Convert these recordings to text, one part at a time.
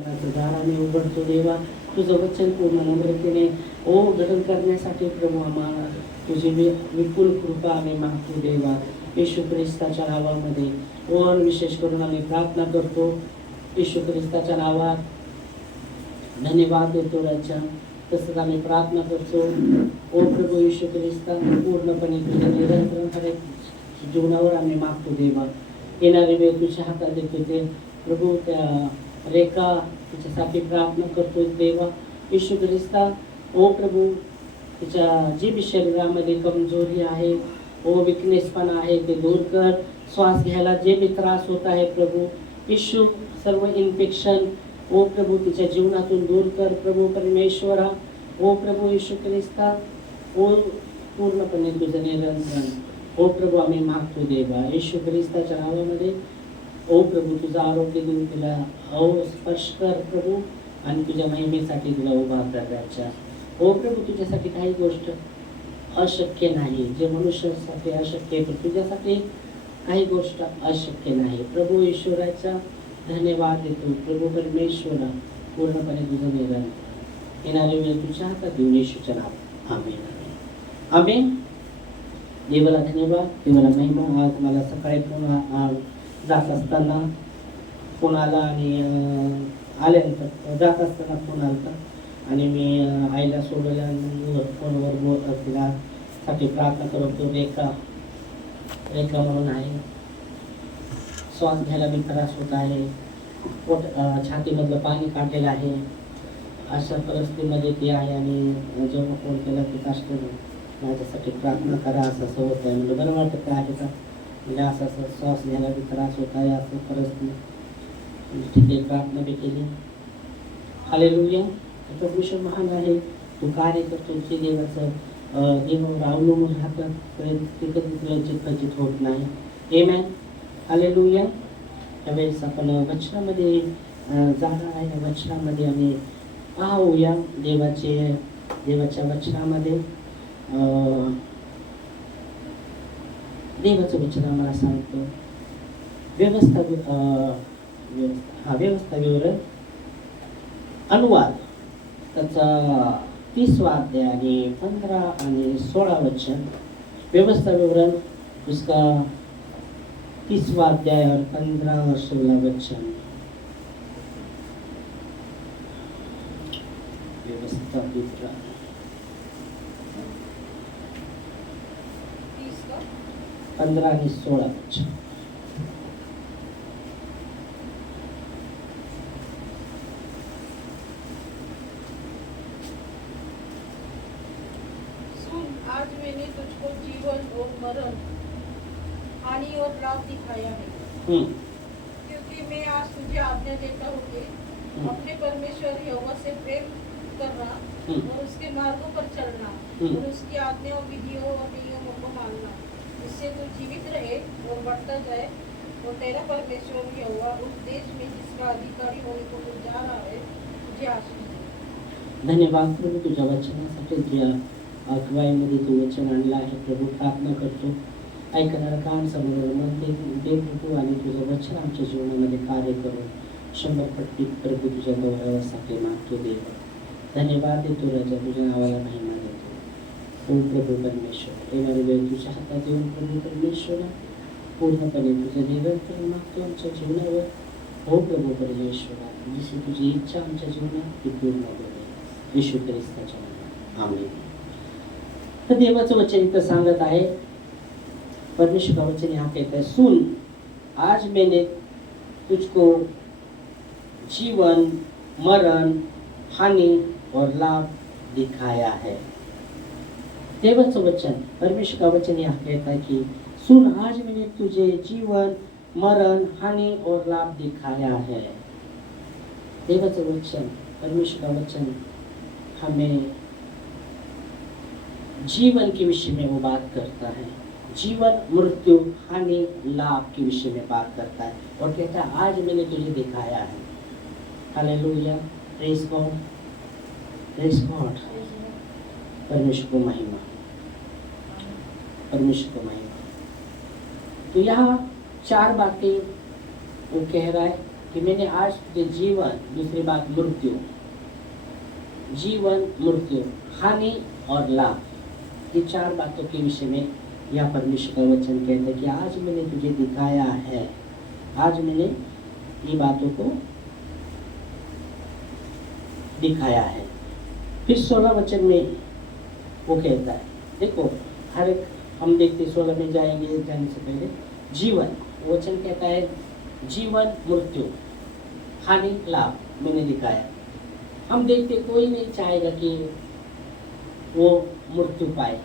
दाराने उघडतो देवा, तुझं वचन पूर्ण नम्रतेने ग्रहण करण्यासाठी प्रभू आम्हाला तुझी विपुल कृपा आम्ही मागतो देवा. येशू ख्रिस्ताच्या नावामध्ये विशेष करून आम्ही प्रार्थना करतो. येशू ख्रिस्ताच्या नावात धन्यवाद देतो राजा. तसंच आम्ही प्रार्थना करतो प्रभू येशू ख्रिस्ता, पूर्णपणे तुझ्या निरंतर जीवनावर आम्ही मागतो देवा. येणारे वेळ तुझ्या हातात देतो ते प्रभू. त्या रेखा तिच्यासाठी प्रार्थना करतो देवा. येशू ख्रिस्ता प्रभू, तिच्या जी बी शरीरामध्ये कमजोरी आहे, विकनेसपणा आहे, ते दूर कर. श्वास घ्यायला जे बी त्रास होत आहे प्रभू येशू, सर्व इन्फेक्शन प्रभू तिच्या जीवनातून दूर कर प्रभू परमेश्वरा. प्रभू येशू ख्रिस्ता पूर्णपणे तुझं निरंतर प्रभू आम्ही मागतो देवा. येशू ख्रिस्ताच्या नावामध्ये प्रभू तुझं आरोग्य देऊन तिला स्पर्श कर प्रभू, आणि तुझ्या महिमेसाठी तुला उभा करायच्या. प्रभू, तुझ्यासाठी काही गोष्ट अशक्य नाही. जे मनुष्यासाठी अशक्य आहे, पण तुझ्यासाठी काही गोष्ट अशक्य नाही. प्रभू ईश्वराचा धन्यवाद देतो प्रभू परमेश्वरा. पूर्णपणे तुझं निरंतर येणारे वेळ तुझ्या हातात देऊन येशूच्या नावात आमेन. आमेन. देवाला धन्यवाद, देवाला महिमा. आज मला सकाळी पुन्हा जात असताना फोन आला, आणि आल्यानंतर जात असताना फोन आला, आणि मी आईला सोडलं. फोनवर बोलत तिला साठी प्रार्थना करतो. रेखा म्हणून आहे, श्वास घ्यायला मी त्रास होत आहे, छातीमधलं पाणी काढलेलं आहे, अशा परिस्थितीमध्ये ती आहे. आणि जेव्हा फोन केला ती काष्ट माझ्यासाठी प्रार्थना करा, असं होत आहे. म्हणजे बरं वाटत काय आहे का, म्हणजे असं श्वास घ्यायला बी त्रास होत आहे, असं परिस्थिती. ठीक आहे, प्रार्थना बी केली. हालेलुया. परमेश्वर महान आहे. तू कार्य करतो, ते देवाचं देवावर अवलंबून राहतं, ते कधी लज्जित होत नाही. आमेन. हालेलुया. त्यावेळेस आपण वचनामध्ये जाणार आहे. वचनामध्ये आम्ही पाहूया देवाच्या वचनामध्ये. देवाचं वचन आम्हाला सांगतो व्यवस्था विवरण अनुवाद, त्याचा 30वा अध्याय आणि 15 आणि 16 वचन. व्यवस्था विवरण उसका 30वा अध्याय और 15 और 16 वचन. व्यवस्था विवरण 15 आणि 16 वचन. आज मैंने तुझको जीवन और मरण, हानि और लाभ दिखाया है, क्योंकि मैं आज तुझे आज्ञा देता हूँ कि अपने परमेश्वर यहोवा से प्रेम करना और उसके मार्गों पर चलना और उसकी आज्ञाओं, विधियों और नियमों को मानना, इससे तू जीवित रहे और बढ़ता जाए, और तेरा परमेश्वर यहोवा उस देश में जिसका अधिकारी होने को तू जा रहा है तुझे आशीष दे. धन्यवाद प्रभू तुझ्या वचनासाठी, तुझ्या अगुवाईमध्ये तू वचन आणलं आहे प्रभू. प्रार्थना करतो ऐकणारा कान समोर मन दे प्रभू, आणि तुझं वचन आमच्या जीवनामध्ये कार्य करून 100% प्रभू तुझ्या गौरवासाठी मागतो देव. धन्यवाद देतो राजा, तुझ्या नावाला महिमा देतो. प्रभू परमेश्वर, येणारी वेळ तुझ्या हातात येऊन प्रभू परमेश्वरा पूर्णपणे तुझं निरंतर मागतो आमच्या जीवनावर. प्रभू परमेश्वरा, जशी तुझी इच्छा आमच्या जीवनात ती पूर्ण होते. येशू ख्रिस्ताच्या नावात आमेन. तर देवाचं वचन इथं सांगत आहे, परमेश्वर का वचन यहाँ कहता है, सुन आज मैंने तुझको जीवन, मरण, हानि और लाभ दिखाया है. देवाचं वचन, परमेश्वर का वचन यहाँ कहता है कि सुन आज मैंने तुझे जीवन, मरण, हानि और लाभ दिखाया है. देवाचं वचन, परमेश्वर का वचन हमें जीवन के विषय में वो बात करता है. जीवन, मृत्यु, हानि, लाभ के विषय में बात करता है, और कहता है आज मैंने तुझे दिखाया है. Hallelujah. Praise God, praise God. परमेश्वर को महिमा, परमेश्वर को महिमा. तो यहाँ 4 बातें वो कह रहा है. कि मैंने आज तुझे जीवन, दूसरी बात मृत्यु, जीवन, मृत्यु, हानि और लाभ, ये 4 बातों के विषय में यह परमेश्वर का वचन कहता है कि आज मैंने तुझे दिखाया है, आज मैंने ये बातों को दिखाया है। फिर 16 वचन में वो कहता है, देखो हर एक हम देखते 16 में जाने से पहले जीवन, वचन कहता है जीवन, मृत्यु, हानि, लाभ मैंने दिखाया। हम देखते कोई नहीं चाहेगा कि वो मृत्यु पाए,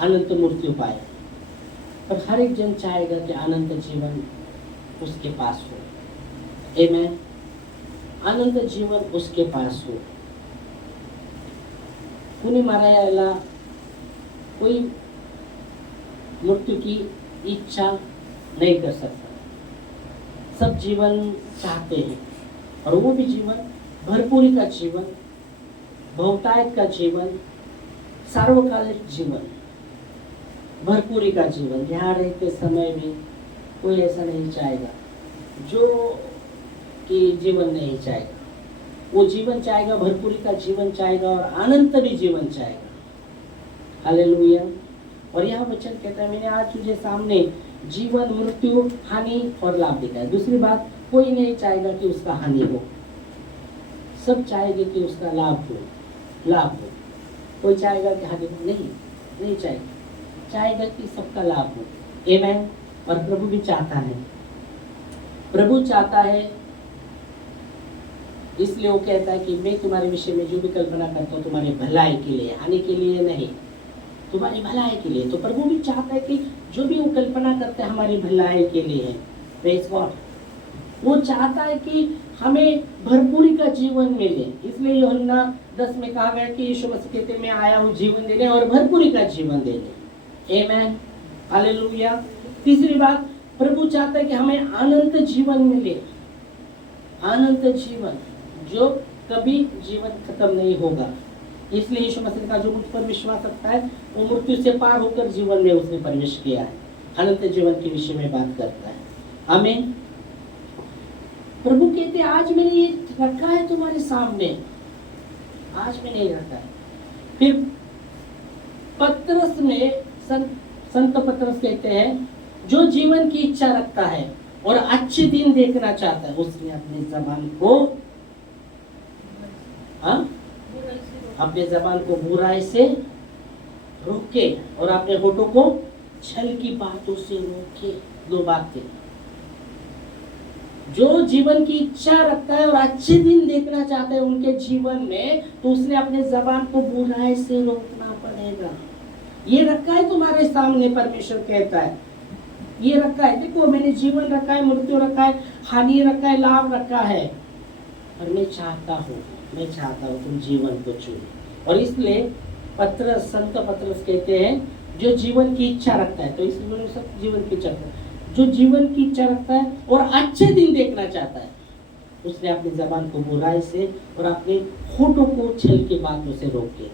अनंत मृत्यु पाए, पर हर एक जन चाहेगा कि अनंत जीवन उसके पास हो। आमेन। अनंत जीवन उसके पास हो। कुनी मारायला कोई मृत्यु की इच्छा नहीं कर सकता। सब जीवन चाहते हैं, और वो भी जीवन भरपूरी का जीवन, बहुतायत का जीवन, सार्वकालिक जीवन, भरपूरी का जीवन। यहाँ रहते समय भी कोई ऐसा नहीं चाहेगा जो कि जीवन नहीं चाहेगा। वो जीवन चाहेगा, भरपूरी का जीवन चाहेगा और अनंत भी जीवन चाहेगा। हालेलुया। और यह वचन कहता है मैंने आज तुझे सामने जीवन, मृत्यु, हानि और लाभ दिखाया। दूसरी बात, कोई नहीं चाहेगा कि उसका हानि हो, सब चाहेंगे कि उसका लाभ हो, लाभ हो। कोई चाहेगा कि हानि हो? नहीं चाहेगा, चाहेगा कि सबका लाभ हो। आमेन। और प्रभु भी चाहता है, प्रभु चाहता है, इसलिए वो कहता है कि मैं तुम्हारे विषय में जो भी कल्पना करता हूँ तुम्हारे भलाई के लिए, हानि के लिए नहीं, तुम्हारी भलाई के लिए। तो प्रभु भी चाहता है कि जो भी वो कल्पना करता है हमारी भलाई के लिए है। Praise God. वो चाहता है कि हमें भरपूरी का जीवन मिले। इसलिए यूहन्ना 10 में कहा गया कि यीशु मसीह कहते हैं मैं आया हूँ जीवन देने और भरपूरी का जीवन देने। आमेन। हालेलुया। तीसरी बात, प्रभु चाहता है कि हमें अनंत जीवन मिले, अनंत जीवन जो कभी जीवन खत्म नहीं होगा। इसलिए यीशु मसीह का जो मुझ पर विश्वास रखता है वो मृत्यु से पार होकर जीवन में उसने प्रवेश किया है, अनंत जीवन के विषय में बात करता है। आमीन। प्रभु कहते हैं आज मैंने ये रखा है तुम्हारे सामने, आज मैंने ये रखा है। फिर पतरस में संत पतरस कहते हैं जो जीवन की इच्छा रखता है और अच्छे दिन देखना चाहता है उसने अपनी जबान को अपने जबान को बुराई से रोके और अपने होठों को छल की बातों से रोके। 2 बातें, जो जीवन की इच्छा रखता है और अच्छे दिन देखना चाहता है उनके जीवन में, तो उसने अपने जबान को बुराई से रोकना पड़ेगा। ये रखा है तुम्हारे सामने, परमेश्वर कहता है ये रखा है। देखो मैंने जीवन रखा है, मृत्यु रखा है, हानि रखा है, लाभ रखा है, और मैं चाहता हूँ तुम जीवन को चुनो। और इसलिए संत पतरस कहते हैं जो जीवन की इच्छा रखता है, तो इसलिए सब जीवन की इच्छा रखता है, जो जीवन की इच्छा रखता है और अच्छे दिन देखना चाहता है उसने अपनी जबान को बुराई से और अपने होठों को छल की बातों से रोके।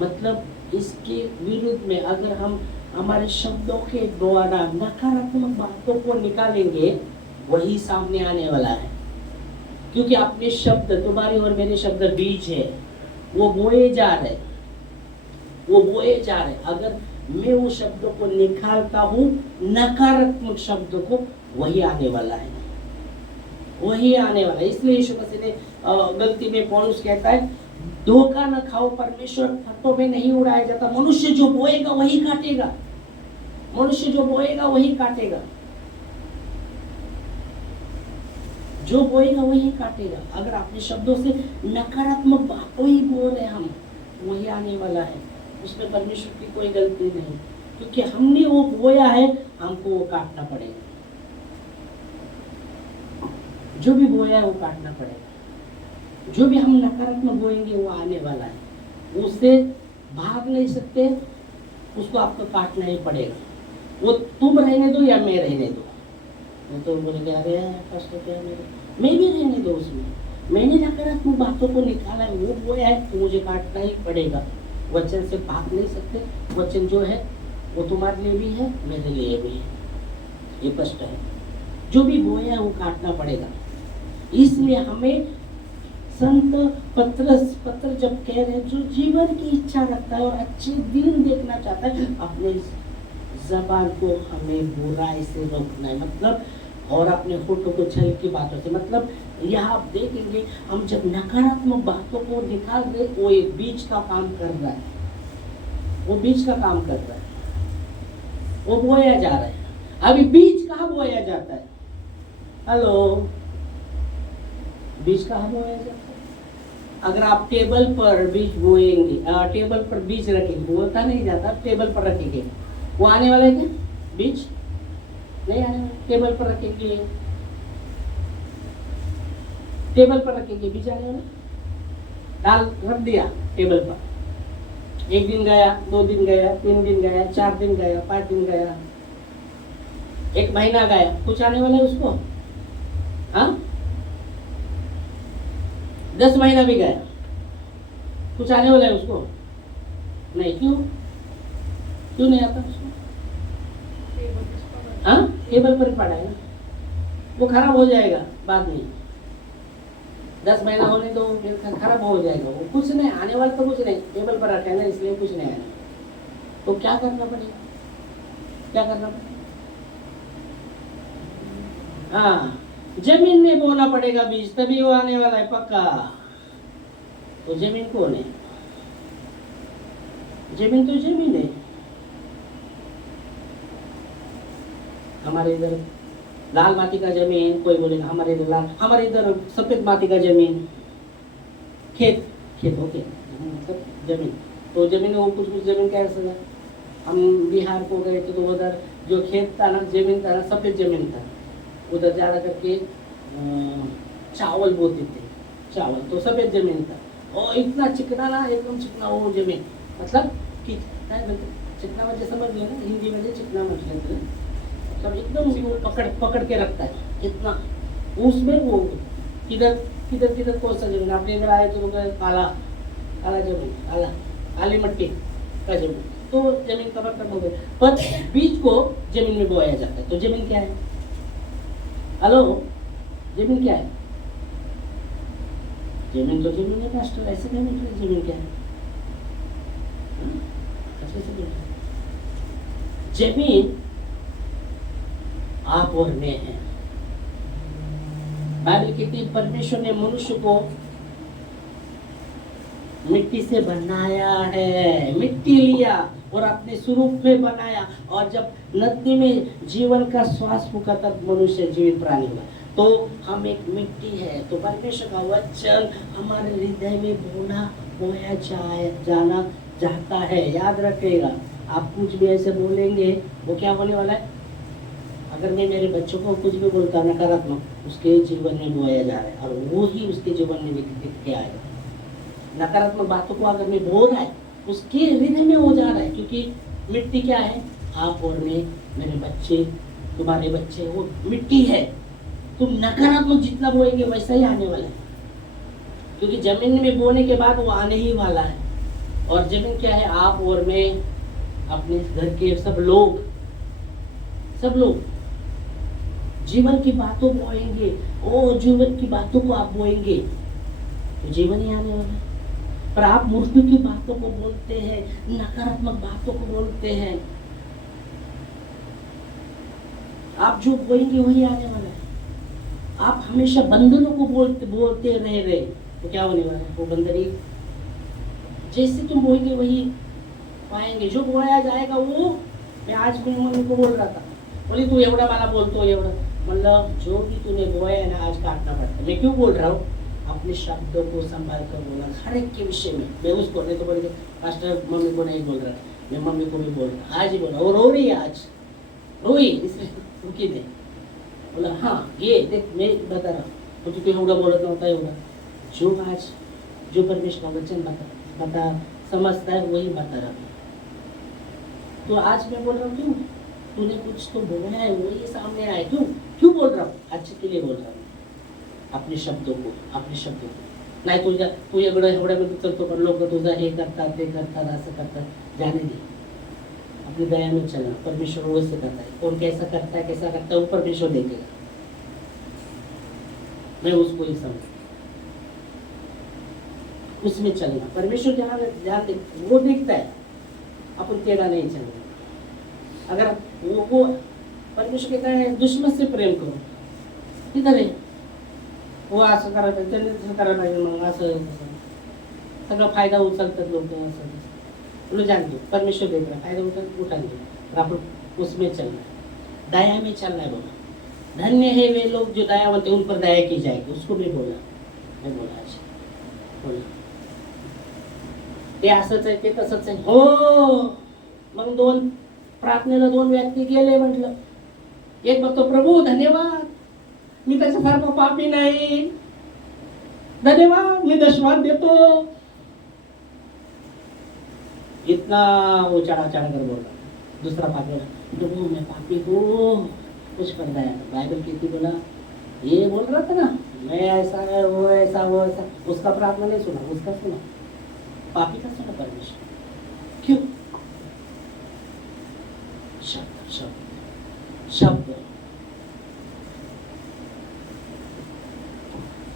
मतलब इसके विरुद्ध में अगर हम हमारे शब्दों के द्वारा नकारात्मक बातों को निकालेंगे, वही सामने आने वाला है। क्योंकि अपने शब्द, तुम्हारे और मेरे शब्द बीज है, वो बोए जा रहे। अगर मैं वो शब्दों को निकालता हूँ, नकारात्मक शब्दों को, वही आने वाला है। इसलिए यीशु मसीह ने गलती में पौलुस कहता है धोखा न खाओ, परमेश्वर फटों में नहीं उड़ाया जाता। मनुष्य जो बोएगा वही काटेगा, मनुष्य जो बोएगा वही काटेगा, जो बोएगा वही काटेगा। अगर अपने शब्दों से नकारात्मक बातों ही बोल रहे हम, वही आने वाला है। उसमें परमेश्वर की कोई गलती नहीं, क्योंकि हमने वो बोया है, हमको वो काटना पड़ेगा। जो भी बोया है वो काटना पड़ेगा। जो भी हम नकारात्मक बोएंगे वो आने वाला है, उससे भाग नहीं सकते, उसको आपको काटना ही पड़ेगा। वो तुम रहने दो या मैं रहने दो, तो बोलेंगे अरे कष्ट क्या मेरे, मैं भी रहने दो उसमें। मैंने नकारात्मक बातों को निकाला है, वो बोया है, तो मुझे काटना ही पड़ेगा। वचन से भाग नहीं सकते। वचन जो है वो तुम्हारे लिए भी है, मेरे लिए भी है, ये स्पष्ट है। जो भी बोया है वो काटना पड़ेगा। इसलिए हमें संत पत्र जब कह रहे हैं, जो जीवन की इच्छा रखता है और अच्छे दिन देखना चाहता है, अपने जबान को हमें बुराई से रोकना है, मतलब और अपने होठों को छल की बातों से, मतलब यहाँ आप देखेंगे हम जब नकारात्मक बातों को निकाल दे, वो एक बीज का काम कर रहा है, वो बीज का काम कर रहा है, वो बोया जा रहा है। अभी बीज कहाँ बोया जाता है? हेलो, बीज कहाँ बोया जाता है? अगर आप टेबल पर बीज बोएंगे, टेबल पर बीज रखेंगे, बोलता नहीं जाता, टेबल पर रखेंगे, वो आने वाला है क्या? बीज नहीं आने वाला। टेबल पर रखेंगे, टेबल पर रखेंगे, बीज आने वाला? डाल रख दिया टेबल पर, एक दिन गया, 2 दिन गया, 3 दिन गया, 4 दिन गया, 5 दिन गया, 1 महीना गया, कुछ आने वाला है उसको? हाँ, 10 महीना भी गया, कुछ आने वाला है उसको? नहीं। क्यों नहीं आता उसको? हाँ, टेबल पर पड़ा है ना, वो खराब हो जाएगा बाद में। 10 महीना होने दो, फिर खराब हो जाएगा, वो कुछ नहीं आने वाला, तो कुछ नहीं, टेबल पर रखा है ना, इसलिए कुछ नहीं आने। तो क्या करना पड़ेगा? क्या करना पड़ेगा? हाँ, जमीन में बोना पड़ेगा बीज, तभी वो आने वाला है पक्का। तो जमीन कौन है? जमीन तो जमीन है। हमारे इधर लाल माटी का जमीन, कोई बोलेगा हमारे इधर लाल, हमारे इधर सफेद माटी का जमीन, खेत ओके, मतलब जमीन। तो जमीन वो कुछ जमीन कैसे? हम बिहार को गए थे, तो उधर जो खेत था ना, जमीन था ना, सफेद जमीन था, उधर ज्यादा करके चावल बोते थे, चावल, तो सफेद जमीन था, और इतना चिकना ना, एकदम चिकना वो जमीन, मतलब कि चिकना म्हणजे समझ लिया ना, हिंदी में चिकना म्हटलं तर मतलब एकदम पकड़ के रखता है इतना, उसमें वो किधर कौन सा जमीन? अपने इधर आए तो काला जमीन, काली मिट्टी का जमीन, तो जमीन का मतलब हो गया। पर बीज को जमीन में बोया जाता है। तो जमीन क्या है? हेलो, जमीन क्या है? जमीन तो जमीन है मास्टर, ऐसे नहीं मतलब जमीन क्या है? जमीन आप और मैं है। बाइबल कहती है परमेश्वर ने मनुष्य को मिट्टी से बनाया है, मिट्टी लिया और अपने स्वरूप में बनाया, और जब नदी में जीवन का श्वास फूका तब मनुष्य जीवित प्राणी हुआ। तो हम एक मिट्टी है। तो परमेश्वर का वचन हमारे हृदय में बोया जाना चाहता है। याद रखिएगा, आप कुछ भी ऐसे बोलेंगे, वो क्या होने वाला है? अगर मैं मेरे बच्चों को कुछ भी बोलता नकारात्मक, उसके जीवन में बोया जा रहा है, और वो ही उसके जीवन में दिख के आएगा। नकारात्मक बातों को अगर मैं बोल रहा है, उसके हृदय में हो जा रहा है, क्योंकि मिट्टी क्या है? आप और मैं, मेरे बच्चे, तुम्हारे बच्चे, वो मिट्टी है। तुम नकारात्मक जितना बोलेंगे वैसा ही आने वाला है, क्योंकि जमीन में बोने के बाद वो आने ही वाला है। और जमीन क्या है? आप और मैं, अपने घर के सब लोग जीवन की बातों बोएंगे, ओ जीवन की बातों को आप बोएंगे तो जीवन ही आने वाला है। पर आप मृत्यु की बातों को बोलते हैं, नकारात्मक बातों को बोलते हैं, आप जो बोएंगे वही आने वाला है। आप हमेशा बंधनों को बोलते रहे तो क्या होने वाला है? वो बंधन ही, जैसे तुम बोएंगे वही पाएंगे। जो बोया जाएगा वो, मैं आज मेरी मम्मी को बोल रहा था, बोली तू एवढा मला बोलतो एवढा, मतलब जो भी तूने बोया है ना, आज काटना पड़ता है। मैं क्यों बोल रहा हूँ? अपने शब्दों को संभाल कर बोला, हर एक के विषय में। मैं उसको नहीं तो बोलेंगे पास्टर मम्मी को नहीं बोल रहा, मैं मम्मी को भी बोल रहा, आज ही बोला, और रो रही है, आज रोई, इसलिए रुकी नहीं। बोला हाँ ये देख, मैं बता रहा हूँ, तुझे एवढा बोलत नव्हता एवढा। जो परमेश्वर का वचन बता समझता है वही बता रहा है। तो आज मैं बोल रहा हूँ, क्यों तूने कुछ तो बोला है वही सामने आए, क्यों बोल रहा हूँ? अच्छे के लिए बोल रहा हूँ, अपने शब्दों को नाही तू एवढ्यामध्ये चलतो, पण लोक तुझा हे करतात ते करतात असं करतात, जाने दे, अपनी दया में चलना। परमेश्वर वैसे करता है, कौन कैसा करता है वो परमेश्वर देखेगा। मैं उसको ही समझू, उसमें चलना। परमेश्वर जहाँ ध्यान दे वो देखता है, अपन टेढ़ा नहीं चलना। अगर वो परमेश्वर कहता है दुश्मन से प्रेम करो, किधर आहे हो असं करायला पाहिजे, त्यांनी तसं करायला पाहिजे, मग असं सगळा फायदा उचलतात लोक असं तुला जान दो। परमेश्वर देख रहा फायदा उठा दो, और अपन उसमें चलना है, दया में चलना है। बोला धन्य है वे लोग जो दयावंत हैं, उन पर दया की जाएगी। उसको भी बोला, मैं बोला अच्छा बोला ते असंच आहे ते तसंच आहे हो। मग दोन प्रार्थनेला दोन व्यक्ती गेले, म्हटलं एक म्हणतो प्रभू धन्यवाद मी त्याच्यासारखा पापी नाही, धन्यवाद मी दशवाद देतो, इतना वो चढ़ा कर बोला। दूसरा पापी प्रभु मैं पापी हूँ, कुछ कर दया। बाइबल कहती बोला ये बोल रहा था ना मैं ऐसा है वो ऐसा वो ऐसा, उसका प्रार्थना नहीं सुना, उसका सुना, पापी का सुना परमेश्वर। क्यों? शब्द शब्द शब्द,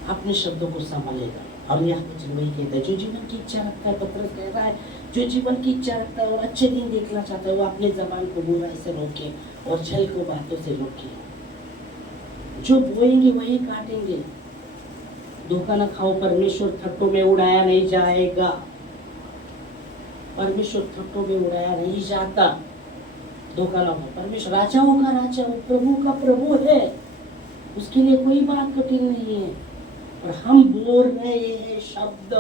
अपने शब्दों को संभालेगा। और यहाँ वचन वही कहता है जो जीवन की इच्छा रखता है, पत्रस कह रहा है जो जीवन की इच्छा रखता है और अच्छे दिन देखना चाहता है, वो अपने जबान को बुराई से रोके और छल को बातों से रोके। जो बोएंगे वही काटेंगे। धोखा न खाओ, परमेश्वर थट्टों में उड़ाया नहीं जाएगा, परमेश्वर थट्टों में उड़ाया नहीं जाता। धोखा न खाओ, परमेश्वर राजाओं का राजा, प्रभु का प्रभु है, उसके लिए कोई बात कठिन नहीं है। और हम बोल रहे हैं शब्द,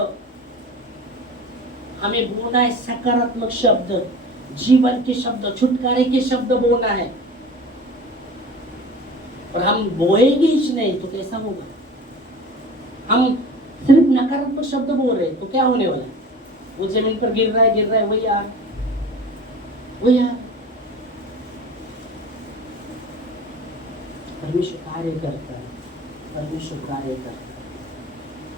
हमें बोलना है सकारात्मक शब्द, जीवन के शब्द, छुटकारे के शब्द बोलना है। और हम बोएंगे ही नहीं तो कैसा होगा? हम सिर्फ नकारात्मक शब्द बोल रहे तो क्या होने वाला है? वो जमीन पर गिर रहा है वही यार वही यार। परमेश्वर कार्य करता है, परमेश्वर कार्य करता है,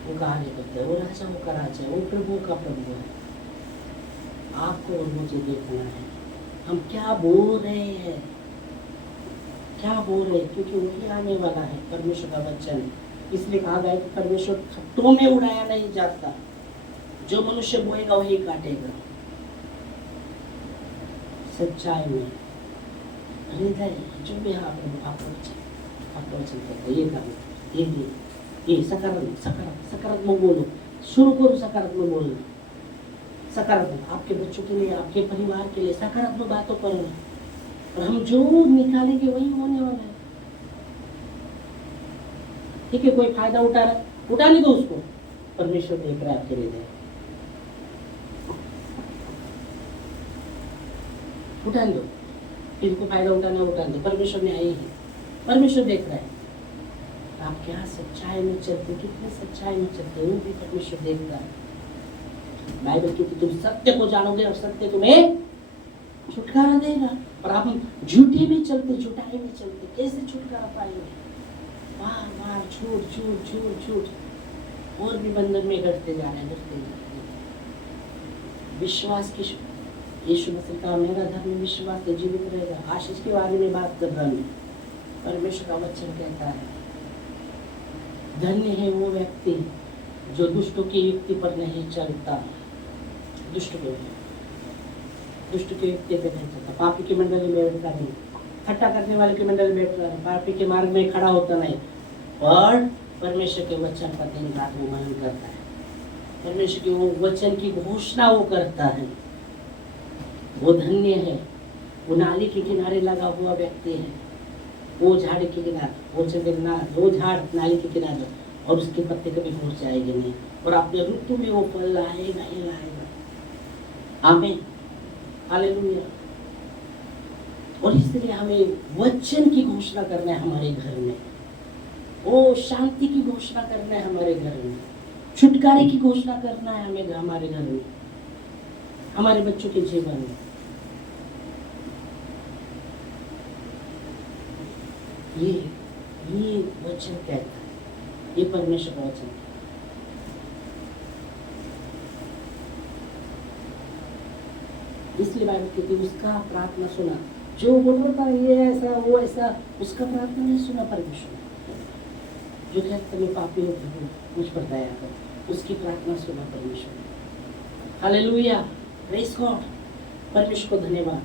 वो कार्य करता है, वो राजाओं का राजा है, वो प्रभु का प्रभु है। आपको और मुझे देखना है हम क्या बोल रहे हैं, क्या बोल रहे हैं, क्योंकि वही आने वाला है परमेश्वर का वचन। इसलिए कहा गया कि परमेश्वर खट्टों में उड़ाया नहीं जाता, जो मनुष्य बोएगा वही काटेगा। सच्चाई में हृदय जो भी आप वचन करते ये काम ये सकारात्मक बोलो, शुरू करो सकारात्मक बोलना, सकारात्मक आपके बच्चों के लिए, आपके परिवार के लिए सकारात्मक बातों करो। और हम जो निकालेंगे वही होने वाला है। ठीक है, कोई फायदा उठा रहा है, उठाने दो उसको, परमेश्वर देख रहा है आपके हृदय, उठाने दो, इनको फायदा उठाना उठाने दो, परमेश्वर ने आई है, परमेश्वर देख रहा है आप क्या सच्चाई में चलते, कितने सच्चाई में चलते, वो भी परमेश्वर देख रहा है। बाइबल कहती तुम सत्य को जानोगे और सत्य तुम्हें छुटकारा देगा। और आप झूठे में चलते, झूठाई में चलते, कैसे छुटकारा पाएंगे? बार बार झूठ झूठ झूठ झूठ, और भी बंधन में घटते जा रहे हैं। विश्वास की यीशु मसीह का मेरा धर्म विश्वास से जीवित रहेगा। आशीष के बारे में बात कर रहा हूं। परमेश्वर का वचन कहता है धन्य है वो व्यक्ति जो दुष्टों की युक्ति पर नहीं चलता। दुष्ट के युक्ति पर नहीं चलता, पापी की मंडली में बैठता नहीं, ठट्टा करने वाले की मंडली में बैठता नहीं, पापी के मार्ग में खड़ा होता नहीं, और परमेश्वर के वचन पर दिन रात वो मनन करता है। परमेश्वर के वो वचन की घोषणा वो करता है। वो धन्य है, वो नाली के किनारे लगा हुआ व्यक्ति है, वो झाड़ के किनारे, वो झाड़ नाली के किनारे, और उसके पत्ते कभी मुड़ जाएंगे नहीं, और अपने ऋतु में वो फल लाएगा ही लाएगा। आमीन, हालेलुया। और इसलिए हमें वचन की घोषणा करना है हमारे घर में, वो शांति की घोषणा करना है हमारे घर में, छुटकारे की घोषणा करना है हमें हमारे घर में, हमारे बच्चों के जीवन में। ये वचन कहता है, ये परमेश्वर का वचन। इसलिए बाइबल कहती है उसका प्रार्थना सुना। जो बोल रहा था ये ऐसा वो ऐसा, उसका प्रार्थना नहीं सुना परमेश्वर। जो कहता मैं पापी हूँ प्रभु मुझ पर दया कर, उसकी प्रार्थना सुना परमेश्वर। हालेलुया, प्रेज गॉड, परमेश्वर को धन्यवाद।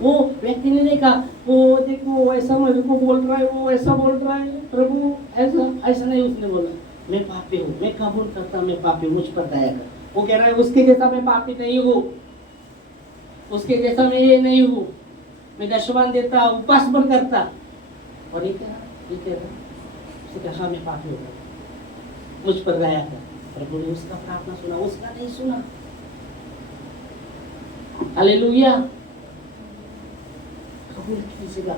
वो व्यक्ति ने नहीं कहा वो देखो वो ऐसा मेरे को बोल रहा है, वो ऐसा बोल रहा है, प्रभु ऐसा ऐसा नहीं उसने बोला। मैं पापी हूँ, मैं कबूल करता मैं पापी हूँ, मुझ पर दया कर। वो कह रहा है उसके जैसा मैं पापी नहीं हूँ, उसके जैसा मैं ये नहीं हूँ, मैं दशमान देता, उपवास पर करता। और ये कह रहा उसने कहा मैं पापी हूँ, मुझ पर दया कर। प्रभु ने उसका प्रार्थना सुना, उसका नहीं सुना। हालेलुया, कबूल कीजिएगा।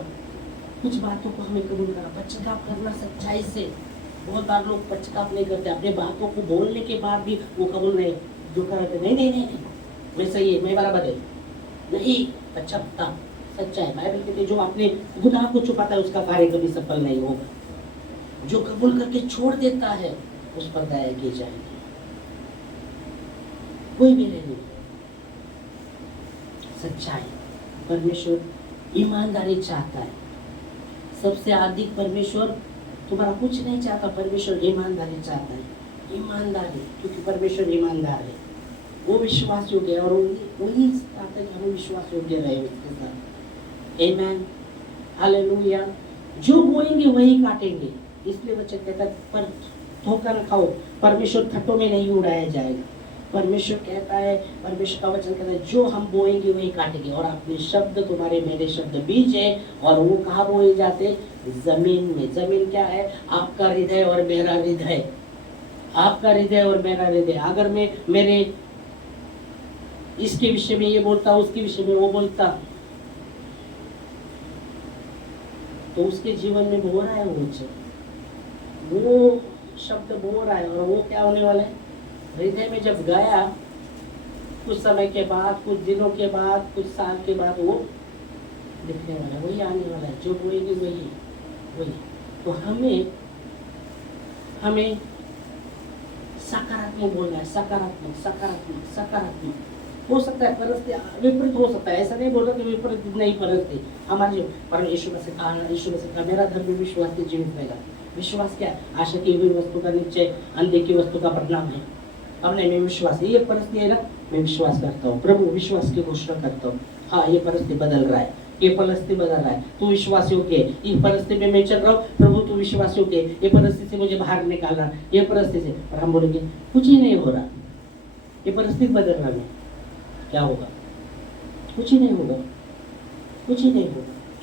कुछ बातों को हमें कबूल करना, पश्चाताप करना सच्चाई से। बहुत बार लोग पश्चाताप नहीं करते, अपने बातों को बोलने के बाद भी वो कबूल नहीं, जो करते नहीं नहीं नहीं मैं सही है, मैं बराबर है, नहीं। पश्चाताप सच्चाई, बाइबल कहती है जो अपने गुनाह को छुपाता है उसका कार्य कभी सफल नहीं होगा। जो कबूल करके छोड़ देता है उस पर दया की जाएगी। कोई भी नहीं, सच्चाई। परमेश्वर ईमानदारी चाहता है, सबसे अधिक परमेश्वर तुम्हारा कुछ नहीं चाहता, परमेश्वर ईमानदारी चाहता है। ईमानदारी, क्योंकि परमेश्वर ईमानदार है, वो विश्वास योग्य है और वही चाहता है कि हम विश्वास योग्य रहे उसके साथ। आमेन, हालेलुया। जो बोएंगे वही काटेंगे, इसलिए वचन कहता है पर धोखा न खाओ, परमेश्वर खट्टों में नहीं उड़ाया जाएगा। परमेश्वर कहता है, परमेश्वर का वचन कहता है जो हम बोएंगे वही काटेंगे। और अपने शब्द तुम्हारे मेरे शब्द बीज है, और वो कहाँ बोए जाते? जमीन में। जमीन क्या है? आपका हृदय और मेरा हृदय, आपका हृदय और मेरा हृदय। अगर मैं मेरे इसके विषय में ये बोलता, उसके विषय में वो बोलता, तो उसके जीवन में बो रहा है वो शब्द बो रहा है, और वो क्या होने वाला है? हृदय में जब गया, कुछ समय के बाद, कुछ दिनों के बाद, कुछ साल के बाद वो दिखने वाला है, वही आने वाला है। जो बोएगी वही। तो हमें सकारात्मक बोलना है, सकारात्मक। हो सकता है परिस्थिति विपरीत हो सकता है, ऐसा नहीं बोल रहा कि विपरीत नहीं परिस्थिति हमारी। पर यीशु मसीह का मेरा धर्म विश्वास के जीवित रहेगा। विश्वास क्या है? आशा की हुई वस्तु का निश्चय, अनदेखी वस्तु का परिणाम है। अब नहीं, मैं विश्वास, ये परिस्थिति है ना, मैं विश्वास करता हूँ, प्रभु विश्वास की घोषणा करता हूँ। हाँ, ये परिस्थिति बदल रहा है, ये परिस्थिति बदल रहा है, तू विश्वास योग्य है। इस परिस्थिति में मैं चल रहा हूँ, प्रभु तू विश्वास योग्य है। ये परिस्थिति से मुझे बाहर निकालना, ये परिस्थिति से। और हम बोलेंगे कुछ ही नहीं हो रहा, ये परिस्थिति बदल रहा है, क्या होगा? कुछ ही नहीं होगा।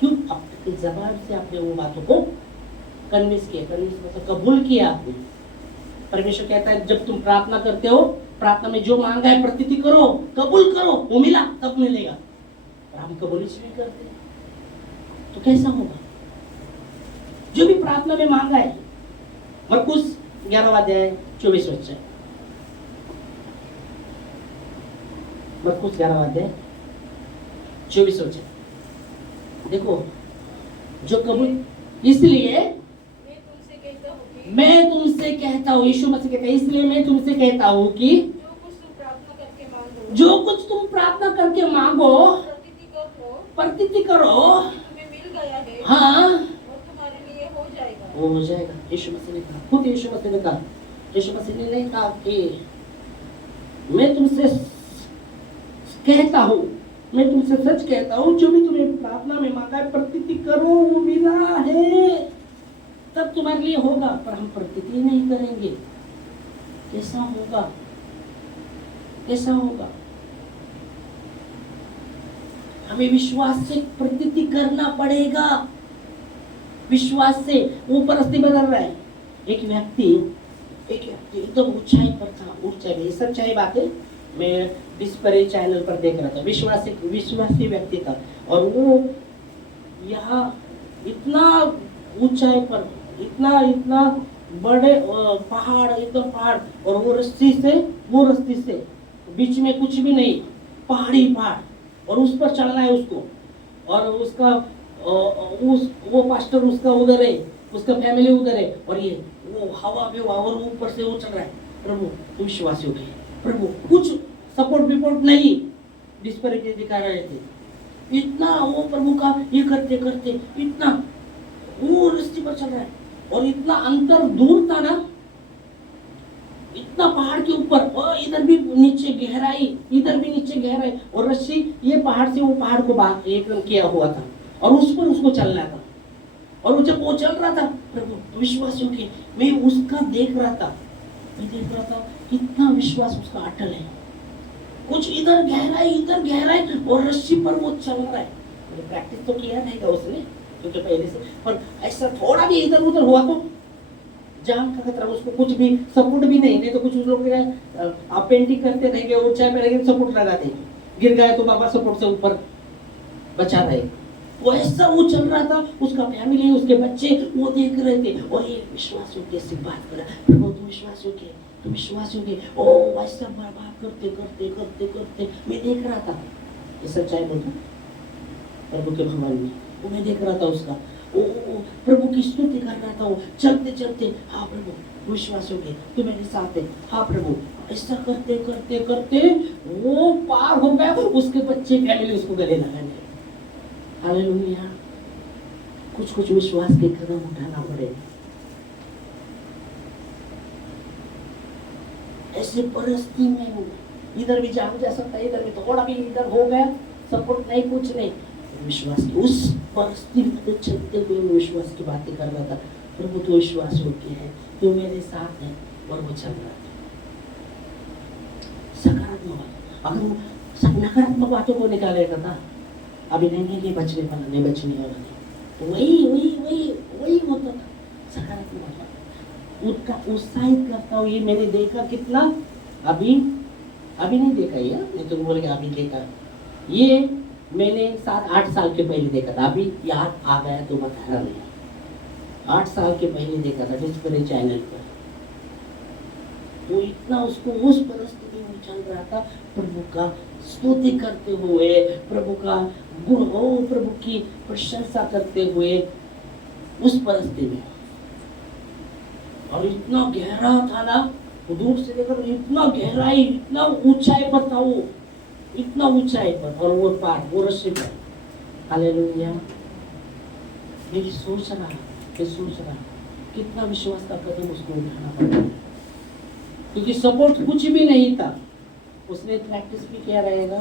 क्यों? अपनी जबान से आपने वो बातों को कन्विंस किया, मतलब कबूल किया आपने। परमेश्वर कहता है जब तुम प्रार्थना करते हो, प्रार्थना में जो मांगा है प्रतीति करो, कबूल करो, वो मिला तब मिलेगा। और हम कबूल नहीं करते तो कैसा होगा? जो भी प्रार्थना में मांगा है, मरकुस 11:24 मरकुस 11:24 देखो, जो कबूल, इसलिए मैं तुमसे कहता हूँ, यीशु मसीह कहता है, इसलिए मैं तुमसे कहता हूँ कि जो कुछ तुम प्रार्थना करके मांगो, प्रतीति करो, तुम्हें मिल गया है, हाँ, और तुम्हारे लिए हो जाएगा। वो हो जाएगा। यीशु मसीह ने कहा, खुद यीशु मसीह ने कहा, यीशु मसीह ने नहीं कहा कि मैं तुमसे कहता हूँ, मैं तुमसे सच कहता हूँ, जो भी तुम्हें प्रार्थना में मांगा है प्रतीति करो, वो मिला है, तब तुम्हारे लिए होगा। पर हम प्रतीति नहीं करेंगे, कैसा होगा? हमें विश्वास से प्रतीति करना पड़ेगा। विश्वास से वो परिस्थिति बदल रहा है। एक व्यक्ति एकदम ऊंचाई पर था, ऊंचाई में, सच्चाई बात है। मैं डिस्कवरी चैनल पर देख रहा था, विश्वासी व्यक्ति था, और वो यहाँ इतना ऊंचाई पर, इतना बड़े पहाड़, एकदम पहाड़, और वो रस्सी से बीच में कुछ भी नहीं, पहाड़, और उस पर चलना है उसको। और उसका वो पास्टर उसका उधर है, उसका फैमिली उधर है, और ये वो हवा में और ऊपर से वो चल रहा है। प्रभु तू विश्वास योग्य है, प्रभु कुछ सपोर्ट नहीं, डिस्पैरिटी दिखा रहे थे। इतना वो प्रभु का ये करते इतना वो रस्सी पर चल रहा है, और इतना अंतर दूर था ना, इतना पहाड़ के ऊपर, और इधर भी नीचे गहराई, इधर भी नीचे गहराई, और रस्सी ये पहाड़ से वो पहाड़ को बाहर एकदम किया हुआ था, और उस पर उसको चलना था। और वो जब वो चल रहा था, प्रभु विश्वास योग्य, मैं उसका देख रहा था, मैं देख रहा था कितना विश्वास उसका अटल है। कुछ इधर गहराई और रस्सी पर वो चल रहा है। प्रैक्टिस तो किया रहेगा उसने, क्योंकि पहले से, पर ऐसा थोड़ा भी इधर उधर हुआ तो जान का खतरा, उसको कुछ भी सपोर्ट भी नहीं तो कुछ उस लोग आप पेंटिंग करते रहेंगे, ऊंचाई पे रहेंगे, सपोर्ट लगा देंगे, गिर गए तो बाबा सपोर्ट से ऊपर बचा रहे। वो ऐसा वो चल रहा था, उसका फैमिली, उसके बच्चे वो देख रहे थे, और ये विश्वास योग्य से बात करा, प्रभु तू विश्वास योग्य, तू विश्वास योग्य। ओ ऐसा बात करते मैं देख रहा था, ये सच्चाई बोलता प्रभु के भवन में, वो मैं देख रहा था उसका, ओ प्रभु की स्तुति कर रहा था वो चलते, हाँ प्रभु विश्वास योग्य, तू मेरे साथ है, हाँ प्रभु। ऐसा करते वो पार हो गया, उसके बच्चे फैमिली उसको गले लगाने। हालेलुया। कुछ विश्वास के कदम उठाना पड़ेगा। ऐसे परिस्थिति में इधर भी जा सकता है, इधर भी थोड़ा भी इधर हो गया, सपोर्ट नहीं, कुछ नहीं, विश्वास की उस परिस्थिति में चलते हुए विश्वास की बातें कर रहा था। प्रभु तो विश्वास योग्य है, तू मेरे साथ है, और वो चल रहा था सकारात्मक। अगर वो नकारात्मक बातों को निकालेगा था, अभी नहीं बचने वाला नहीं, वही होता था सकारात्मक। उसका उत्साहित करता हूँ, ये मैंने देखा कितना, अभी नहीं देखा, ये नहीं तो बोलेंगे अभी देखा, ये मैंने 7-8 साल के पहले देखा था, अभी याद आ गया तो बताना नहीं। 8 साल के पहले देखा था डिस्कवरी चैनल पर। वो इतना उसको उस परिस्थिति में चल रहा था, प्रभु का स्तुति करते हुए, प्रभु का गुण प्रभु की प्रशंसा करते हुए उस परिस्थिति में। और इतना गहरा था ना, दूर से देखकर इतना गहराई, इतना ऊंचाई पर था वो, इतना ऊंचाई पर, और वो पार, वो रस्सी पर। हालेलुया। मैं सोच रहा कितना विश्वास का कदम उसको उठाना पड़ा, क्योंकि सपोर्ट कुछ भी नहीं था। उसने प्रैक्टिस भी किया रहेगा,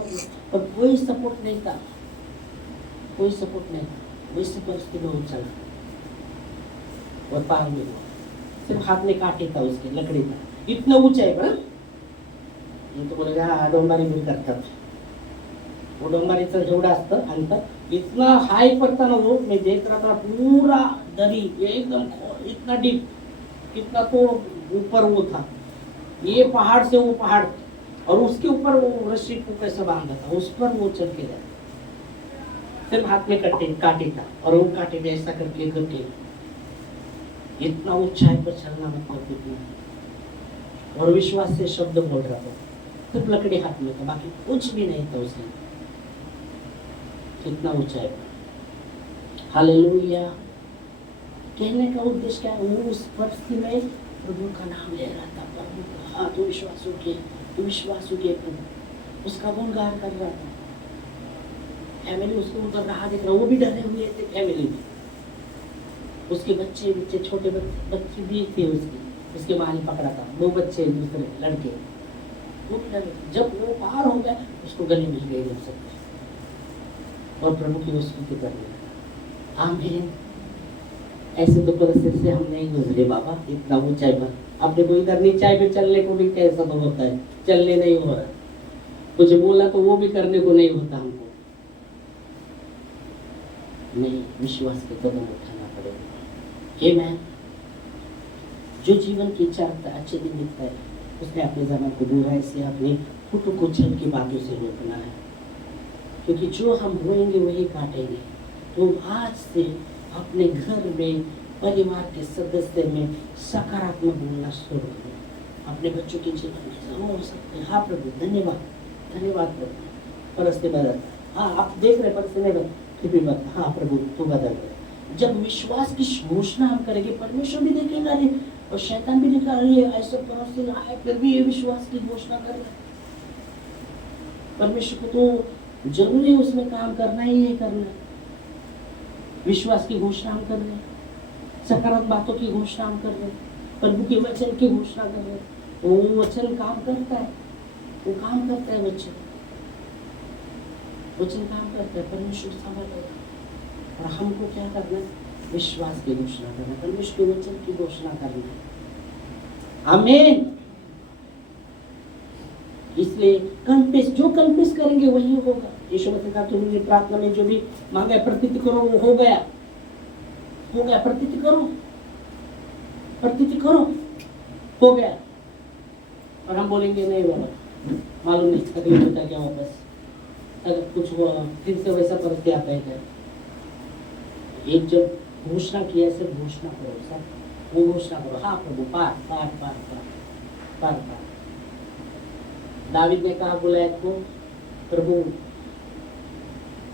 पर कोई सपोर्ट नहीं था, वैसे परिस्थिति में चला और पार में हुआ। सिर्फ हाथ में काटे था, उसके लकड़ी था, इतना ऊंचाई पर। ये तो बोलेगा डोंबारी मी करतात, वो डोंबारीचं जेवढं असतं अंतर, इतना हाई पर था ना वो, मैं देख रहा था पूरा दरी एकदम इतना डीप, कितना तो ऊपर वो था, ये पहाड़ से वो पहाड़, और उसके ऊपर वो रस्सी को कैसे बांधा था, उस पर वो चल के गया। सिर्फ हाथ में काटे था, और वो काटे में ऐसा करके इतना ऊंचाई पर चलना मतलब कितना। और विश्वास से शब्द बोल रहा था, सिर्फ लकड़ी हाथ में था, बाकी कुछ भी नहीं था उसने, कितना ऊंचाई पर। हालेलुया। कहने का उद्देश्य क्या है, वो उस परिस्थिति में प्रभु का नाम ले रहा था, प्रभु का, हाँ तू विश्वास के प्रभु, उसका गुणगान कर रहा था। फैमिली उसको उधर रहा देख रहा, वो भी डरे हुए थे, फैमिली भी, उसके बच्चे छोटे बच्चे भी थे, उसके माँ ने पकड़ा था, 2 बच्चे दूसरे लड़के, वो भी डरे। जब वो पार हो गया, उसको गले मिल गई उन सबसे, और प्रभु की स्तुति करने लगा। आमीन। ऐसे तो परिस्थिति से हम नहीं गुजरे बाबा, इतना ऊंचाई पर। अपने को इधर नीचाई पे चलने को भी कैसा तो होता है, चलने नहीं हो रहा, कुछ बोला तो वो भी करने को नहीं होता हमको। नहीं, विश्वास के कदम उठाना पड़ेगा। आमीन। जो जीवन की इच्छा रखता है, अच्छे दिन दिखता है, उसने अपने जमाने को बुराई से, अपने फुट को छल की बातों से रोकना है, क्योंकि जो हम बोएंगे वही काटेंगे। तो आज से अपने घर में, परिवार के सदस्य में सकारात्मक बोलना शुरू करें। अपने बच्चों के जीवन में जरूर हो सकते हैं। हाँ प्रभु धन्यवाद प्रभु। परिस्थिति बदल, हाँ आप देख रहे परिस्थिति बदल, हाँ प्रभु तू बदल रहे। जब विश्वास की घोषणा हम करेंगे, परमेश्वर भी देखेगा ये, और शैतान भी निकाल रही है, ऐसा परिस्थिति आए फिर भी ये विश्वास की घोषणा कर रहे। परमेश्वर को तो जरूरी है उसमें काम करना ही है, करना। विश्वास की घोषणा हम कर रहे हैं, सकारात्मक बातों की घोषणा हम कर रहे हैं, प्रभु के वचन की घोषणा कर रहे हैं। वो वचन काम करता है, वो काम करता है, वचन काम करता है, परमेश्वर संभालेगा। और हमको क्या करना है? विश्वास की घोषणा करना, परमेश्वर के वचन की घोषणा करना है। आमीन। इसलिए कन्फेस, जो कन्फेस करेंगे वही होगा। यीशु मसीह का तुमने प्रार्थना में जो भी मांगा प्रतीति करो, वो हो गया, हो गया। प्रतीति करो, प्रतीति करो, हो गया। और हम बोलेंगे नहीं बाबा, मालूम नहीं तकलीफ होता क्या वापस, अगर कुछ हुआ फिर से वैसा परिस्थिति आता है। एक जब घोषणा किया, सिर्फ घोषणा करो, सब वो घोषणा करो। हाँ प्रभु, पार पार पार पार पार पार। दावीद ने कहा बुलायत को, प्रभु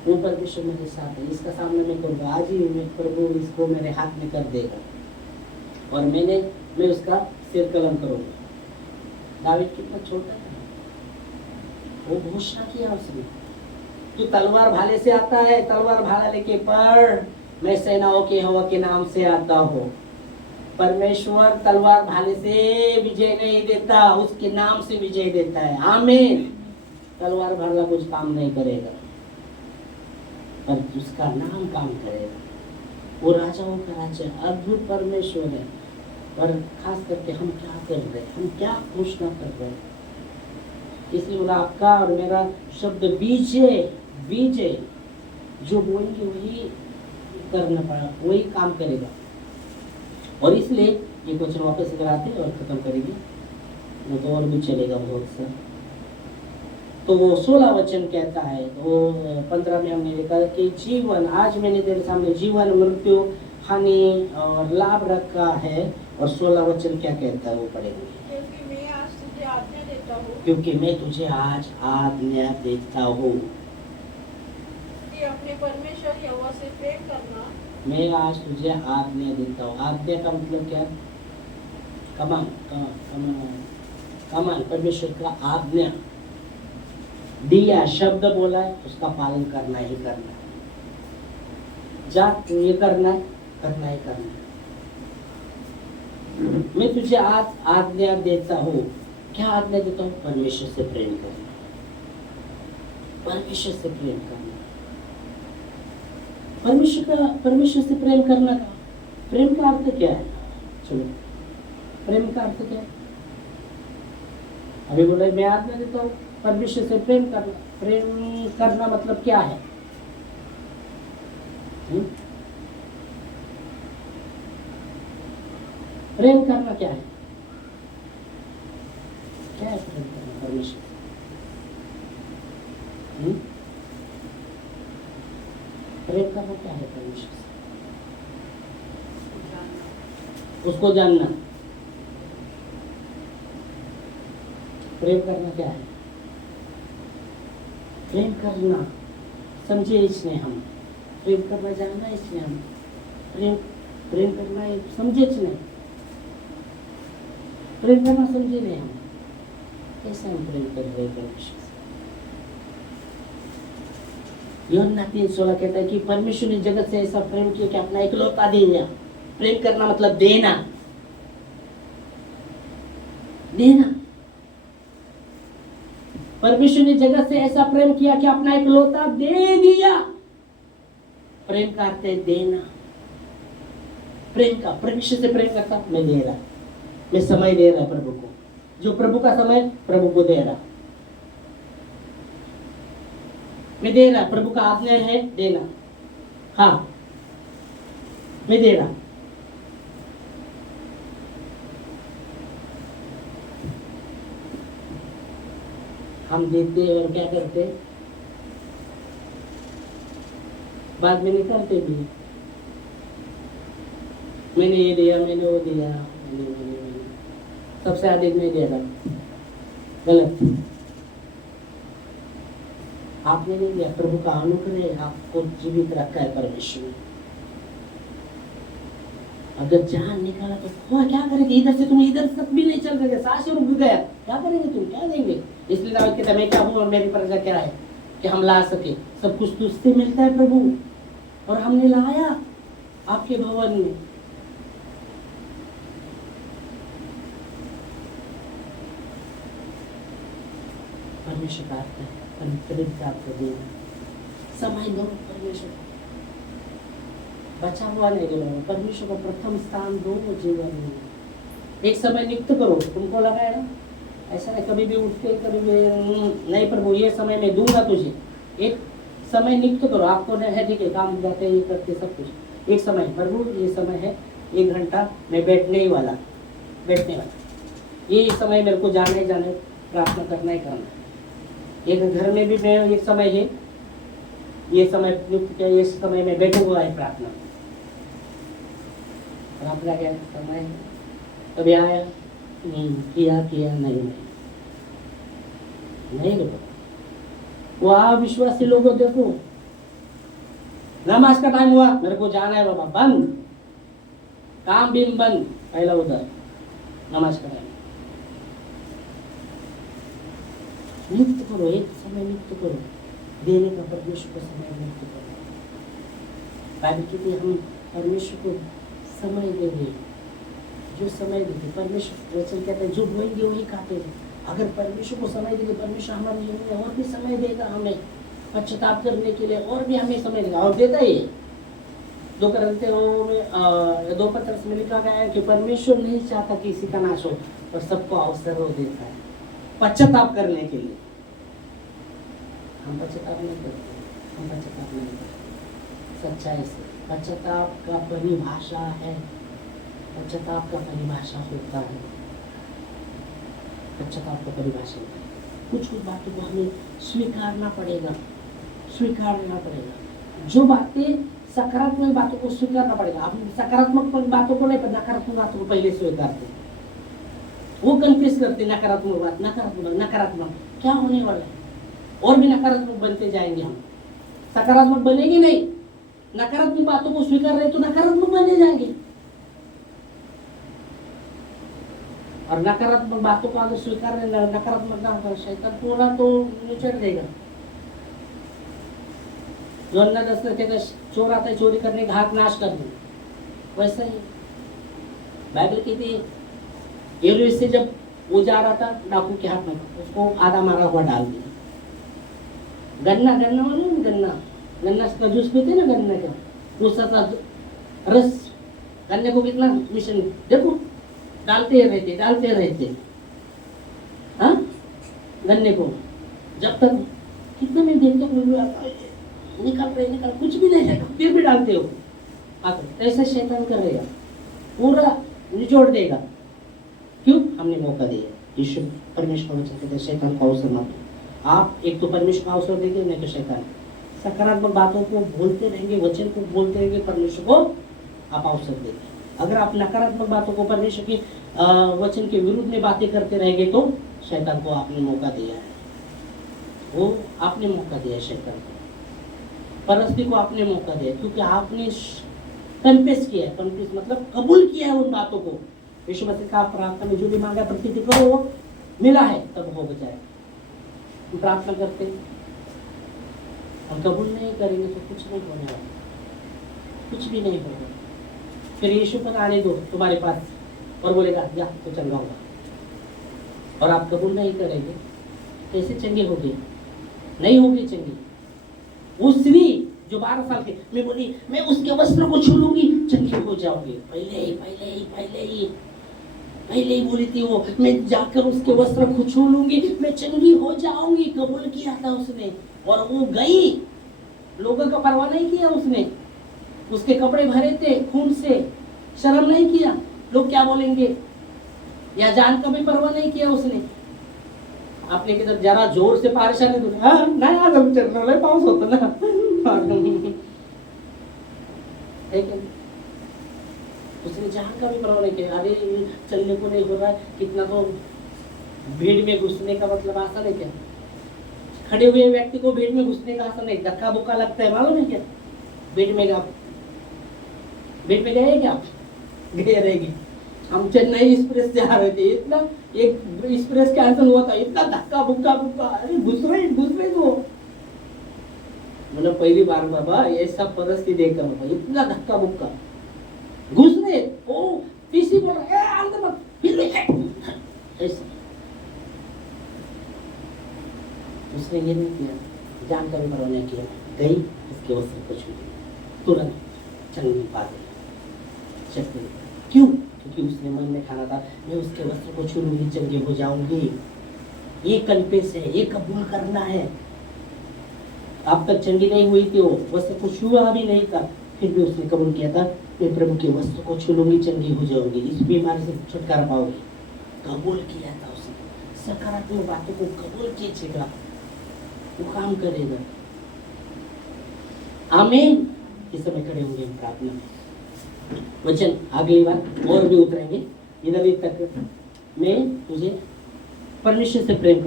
वो परमेश्वर मेरे साथ है, इसका सामना मैं करूँगा, आज ही मैं प्रभु इसको मेरे हाथ में कर देगा और मैं उसका सिर कलम करूँगा। दावीद कितना छोटा था, वो घोषणा किया उसने। तू तलवार भाले से आता है, तलवार भाला लेके पढ़, मैं सेनाओं के यहोवा के नाम से आता हूँ। परमेश्वर तलवार भाले से विजय नहीं देता, उसके नाम से विजय देता है। आमीन। तलवार भाला कुछ काम नहीं करेगा, पर उसका नाम काम करेगा। वो राजाओं का राजा, अद्भुत परमेश्वर है। और खास करके हम क्या कर रहे हैं, हम क्या घोषणा कर रहे हैं। इसलिए बोला आपका और मेरा शब्द बीज है, बीज है, जो बोएंगे वही करना पड़ा, वही काम करेगा। और इसलिए ये क्वेश्चन वापस कराते और खत्म करेंगे, वो तो और भी चलेगा बहुत सा। तो वो 16 वचन कहता है, तो 15 में हमने लिखा कि जीवन, आज मैंने तेरे सामने जीवन, मृत्यु, हानि और लाभ रखा है। और 16 वचन क्या कहता है वो पढ़ेंगे। क्योंकि मैं आज तुझे आज्ञा देता हूँ, क्योंकि मैं तुझे आज आज्ञा देता हूँ कि अपने परमेश्वर यहोवा से प्रेम करना। मैं आज तुझे आज्ञा देता हूँ। आज्ञा का मतलब क्या? कमान, कमान, कमान, परमेश्वर का आज्ञा दिया, शब्द बोला है, उसका पालन करना ही करना है। जा तू ये करना है, करना ही करना है। मैं तुझे आज आज्ञा देता हूँ। क्या आज्ञा देता हूँ? परमेश्वर से प्रेम करना, परमेश्वर से प्रेम करना। परमेश्वर से प्रेम करना का प्रेम का अर्थ क्या है? चलो, प्रेम का अर्थ क्या है? अभी बोले मैं आज्ञा देता हूँ परमेश्वर से प्रेम करना। प्रेम करना मतलब क्या है? प्रेम करना क्या है? क्या है प्रेम करना परमेश्वर? प्रेम करना क्या है परमेश्वर से? उसको जानना। प्रेम करना क्या है? प्रेम करना समझे इसने हम, प्रेम करना जानना इसने हम, प्रेम करना समझे इसने, प्रेम करना समझे नहीं हम। कैसे हम प्रेम कर रहे हैं परमेश्वर से? यूहन्ना 3:16 कहता है कि परमेश्वर ने जगत से ऐसा प्रेम किया कि अपना इकलौता दे दिया। प्रेम करना मतलब देना, देना। परमेश्वर ने जगत से ऐसा प्रेम किया कि अपना इकलौता दे दिया। प्रेम का अर्थ है देना। प्रेम का, परमेश्वर से प्रेम करता, मैं दे रहा, मैं समय दे रहा प्रभु को, जो प्रभु का समय प्रभु को दे रहा, मैं दे रहा। प्रभु का आज्ञा है देना, हाँ मैं दे रहा। हम देते और क्या करते, बाद में निकलते भी, मैंने ये दिया, मैंने वो दिया, मैंने सबसे अधिक मैं दे रहा। गलत। आपने नहीं दिया, प्रभु का अनुग्रह आपको जीवित रखा है परमेश्वर ने। अगर जान निकाला तो क्या करेंगे? इधर से तुम इधर तक भी नहीं चल रहे, सांस रुक गया, क्या करेंगे तुम? क्या देंगे? इसलिए दाऊद कहता है मैं क्या हूँ और मेरी प्रजा क्या है कि हम ला सके। सब कुछ तुझसे मिलता है प्रभु, और हमने लाया आपके भवन में। परमेश्वर का अर्थ है पवित्रता आपको देना। समय दो परमेश्वर को, बचा हुआ नहीं दो, परमेश्वर को प्रथम स्थान दो जीवन में। एक समय नियुक्त करो, तुमको लगा है ना, ऐसा नहीं कभी भी उठ के कभी भी नहीं प्रभु ये समय मैं दूंगा तुझे। एक समय नियुक्त करो, आपको नहीं है ठीक है काम जाते ये करते सब कुछ, एक समय प्रभु ये समय है 1 घंटा मैं बैठने ही वाला, बैठने वाला, ये समय मेरे को जाना ही जाना, प्रार्थना करना ही करना। एक घर में भी मैं एक समय है, ये समय नियुक्त किया, ये समय में बैठा हुआ है प्रार्थना। प्रार्थना क्या समय है, कभी आया किया नहीं रुको। वहाँ विश्वासी लोगों देखो, नमाज का टाइम हुआ मेरे को जाना है बाबा, बंद काम भी बंद, पहला उधर नमाज का टाइम। नियुक्त करो, एक समय नियुक्त करो, देने का परमेश्वर को समय नियुक्त करो। बाइबल कहती है हम परमेश्वर को समय देंगे, जो समय देते परमेश्वर वचन कहता है जो बोएंगे वही काटेंगे। अगर परमेश्वर को समय देंगे, परमेश्वर हमारे जीवन में और भी समय देगा, हमें पश्चाताप करने के लिए और भी हमें समय देगा, और देता ही है। 2 कोरिन्थियों में 2:15 में लिखा गया है कि परमेश्वर नहीं चाहता कि किसी का नाश हो, और सबको अवसर वो देता है पश्चाताप करने के लिए। हम पश्चाताप नहीं करते, हम पश्चाताप नहीं करते सच्चाई से। पश्चाताप का परिभाषा है, पश्चाताप का परिभाषा होता है, पश्चाताप का परिभाषा होता है। कुछ बातों को हमें स्वीकारना पड़ेगा, स्वीकारना पड़ेगा। जो बातें सकारात्मक बातों को स्वीकारना पड़ेगा। हम सकारात्मक बातों को नहीं पर नकारात्मक बातों को पहले स्वीकारते, वो कन्फ्यूज करते, नकारात्मक बात नकारात्मक क्या होने वाला है, और भी नकारात्मक बनते जाएंगे हम, सकारात्मक बनेंगे नहीं। नकारात्मक बातों को स्वीकार रहे तो नकारात्मक बने जाएंगे, और नकारात्मक बातों को अगर स्वीकार रहे नकारात्मक ना हो, शैतान पूरा तो निचड़ देगा। योना 10 में कहता चोर आता है चोरी करने का, हाथ नाश कर दे, वैसा ही बाइबल कहती है एलियस से जब वो जा रहा था डाकू के हाथ में, उसको आधा मारा हुआ डाल दिया। गन्ना मालूम, गन्ना का जूस पीते ना, गन्ने का दूसरा था रस, गन्ने को कितना मिशन देखो डालते रहते हाँ गन्ने को, जब तक कितने में देखते निकल कुछ भी नहीं है, फिर भी डालते हो आकर। ऐसा शैतान करेगा, पूरा निचोड़ देगा। क्यों? हमने मौका दिया। यीशु परमेश्वर वचन कहते हैं शैतान को अवसर मत दो। आप एक तो परमेश्वर को अवसर देंगे, नहीं तो शैतान। सकारात्मक बातों को बोलते रहेंगे, वचन को बोलते रहेंगे, परमेश्वर को आप अवसर देंगे। अगर आप नकारात्मक बातों को परमेश्वर की वचन के विरुद्ध में बातें करते रहेंगे तो शैतान को आपने मौका दिया है, वो आपने मौका दिया है शैतान को, परस्ती को आपने मौका दिया, क्योंकि आपने कन्फेस किया है। कन्फेस मतलब कबूल किया है उन बातों को। यीशु मसीह का प्रार्थना में जो भी मांगा प्रतीति करो, वो मिला है तब हो जाए। हम प्रार्थना करते, हम कबूल नहीं करेंगे तो कुछ नहीं होने वाला, कुछ भी नहीं होगा। फिर यीशु पर आने दो तुम्हारे पास, और बोलेगा जा तो चंगा होगा, और आप कबूल नहीं करेंगे, कैसे चंगे होगे? नहीं होगी चंगी। वो स्त्री जो 12 साल की, मैं बोली मैं उसके वस्त्र को छू लूंगी चंगी हो जाऊंगी, पहले ही बोली थी वो, मैं जाकर उसके वस्त्र को छू लूंगी मैं चंगी हो जाऊंगी। कबूल किया था उसने, और वो गई, लोगों का परवाह नहीं किया उसने, उसके कपड़े भरे थे खून से, शर्म नहीं किया लोग क्या बोलेंगे, या जान का भी परवाह नहीं किया उसने। आपने किधर जरा जोर से परेशानी दो, हाँ नहीं आज हम चल रहे पाऊस होता ना उसने जान का भी परवाह नहीं किया। अरे चलने को नहीं हो रहा है, कितना तो भीड़ में घुसने का मतलब आसान है क्या? खड़े हुए व्यक्ति को भीड़ में घुसने का आसान नहीं, धक्का बुक्का लगता है, मालूम है क्या? भीड़ में गए क्या आप? गए रहेगी। हम चेन्नई एक्सप्रेस से आ रहे थे, इतना एक एक्सप्रेस कैंसिल हुआ था, इतना धक्का बुक्का अरे घुस रहे तो मतलब पहली बार बाबा ऐसा परिस्थिति देखा बाबा, इतना धक्का बुक्का घुस रहे, ओ टीसी बोल रहा है अंदर मत, फिर ऐसा उसने ये नहीं किया, जानकर परवाह नहीं किया, गई उसके वस्त्र को छू लिया, तुरंत चंगी पा गई, चक्कर। क्यों? क्योंकि उसने मन में ठाना था मैं उसके वस्त्र को छू लूंगी, चंगी हो जाऊंगी। ये कल्पेश है, ये कबूल करना है। अब तक चंगी नहीं हुई थी, वो वस्त्र को छुआ भी नहीं था, फिर भी उसने कबूल किया था मैं प्रभु के वस्त्र को छू लूंगी, चंगी हो जाऊंगी, इस बीमारी से छुटकारा पाओगी। कबूल किया था उसने। सकारात्मक बातों को कबूल कीजिएगा, वो काम करेगा। आमीन। इस समय खड़े होंगे हम प्रार्थना में। वचन अगली बार और भी उतरेंगे। इधर तक मैं तुझे परमेश्वर से प्रेम कर